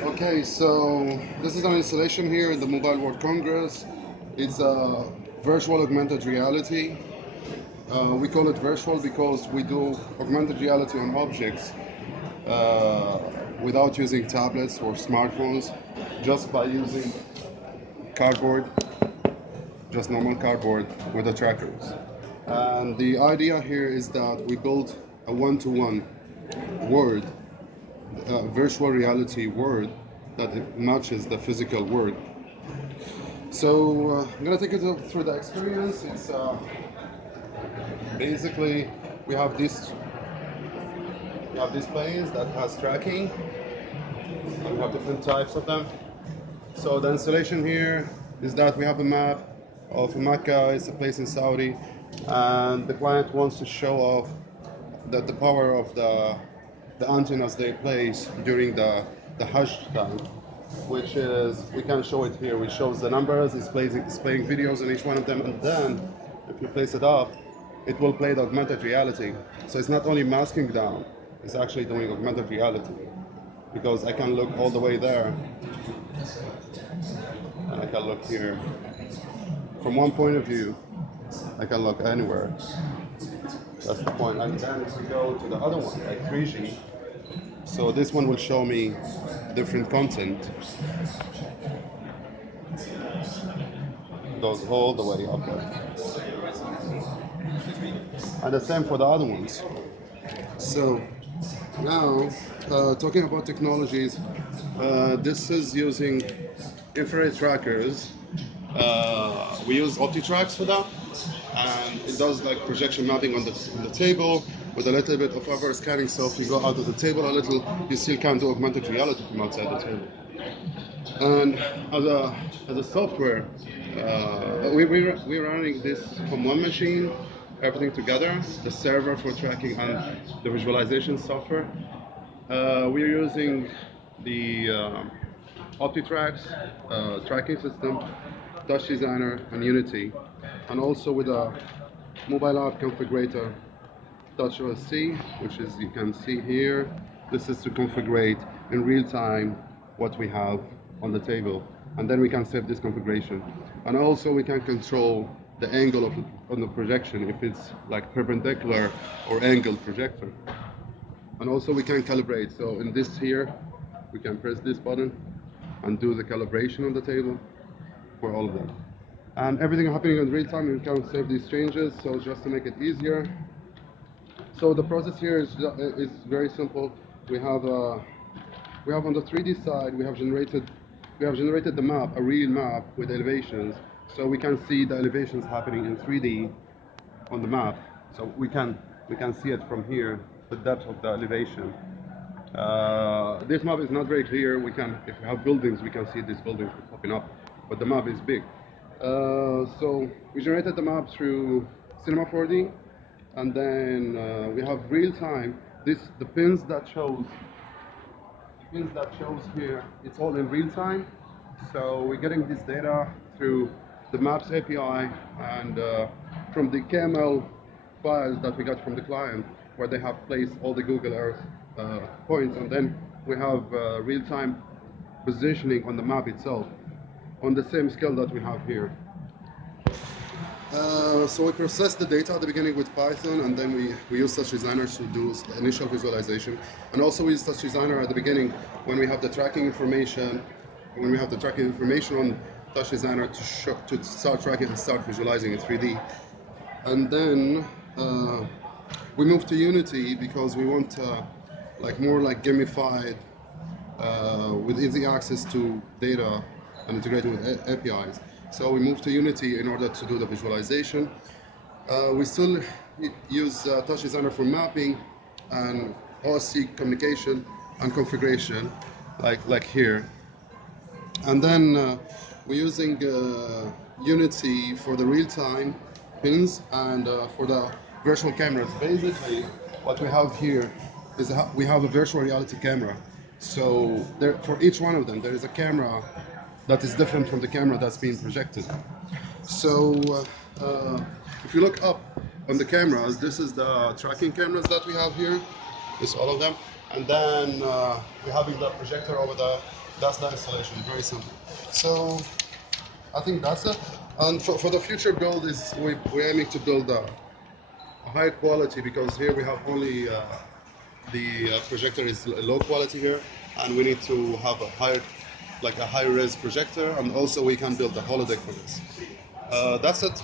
Okay, so this is an installation here in the Mobile World Congress. It's a virtual augmented reality. We call it virtual because we do augmented reality on objects uh, without using tablets or smartphones, just by using cardboard, just normal cardboard with the trackers. And the idea here is that we build a one-to-one world, virtual reality world that matches the physical world. So I'm gonna take you through the experience. It's basically we have these planes that has tracking, and we have different types of them. So the installation here is that we have a map of Mecca. It's a place in Saudi, and the client wants to show off the power of the antennas they place during the Hajj time, which is, we can show it here, which shows the numbers, it's playing videos on each one of them, and then if you place it up, it will play the augmented reality. So it's not only masking down, it's actually doing augmented reality, because I can look all the way there, and I can look here. From one point of view, I can look anywhere. That's the point. And then if we go to the other one, like 3G, so this one will show me different content, goes all the way up there. And the same for the other ones. So now, talking about technologies, this is using infrared trackers. We use OptiTrax for that, and it does like projection mapping on the table with a little bit of over scanning. So if you go out of the table a little, you still can do augmented reality from outside the table. And as a software, we're running this from one machine, everything together, the server for tracking and the visualization software. We're using the OptiTrax tracking system, Touch Designer, and Unity, and also with a mobile app configurator, TouchOSC, which is, you can see here, this is to configure in real time what we have on the table, and then we can save this configuration. And also we can control the angle on the projection, if it's like perpendicular or angled projector. And also we can calibrate. So in this here, we can press this button and do the calibration on the table for all of them. And everything happening in real time, we can save these changes. So just to make it easier. So the process here is very simple. We have on the 3D side, we have generated the map, a real map with elevations. So we can see the elevations happening in 3D on the map. So we can see it from here, the depth of the elevation. This map is not very clear. If we have buildings, we can see these buildings popping up, but the map is big. So we generated the map through Cinema 4D, and then we have real time. The pins that shows here, it's all in real time. So we're getting this data through the Maps API and from the KML files that we got from the client, where they have placed all the Google Earth points, and then we have real-time positioning on the map itself on the same scale that we have here. So we process the data at the beginning with Python, and then we use Touch Designer to do the initial visualization. And also we use Touch Designer at the beginning when we have the tracking information, on Touch Designer to start tracking and start visualizing in 3D. And then we move to Unity because we want more like gamified with easy access to data and integrating with APIs. So we move to Unity in order to do the visualization. We still use Touch Designer for mapping and OSC communication and configuration, like here. And then we're using Unity for the real-time pins and for the virtual cameras. Basically, what we have here is we have a virtual reality camera. So for each one of them, there is a camera that is different from the camera that's being projected. So if you look up on the cameras, this is the tracking cameras that we have here. It's all of them. and then we're having the projector over there. That's the installation, very simple. So I think that's it. And for the future build is we're aiming to build a high quality, because here we have only the projector is low quality here, and we need to have a higher, like a high res projector, and also we can build a holodeck for this. That's it.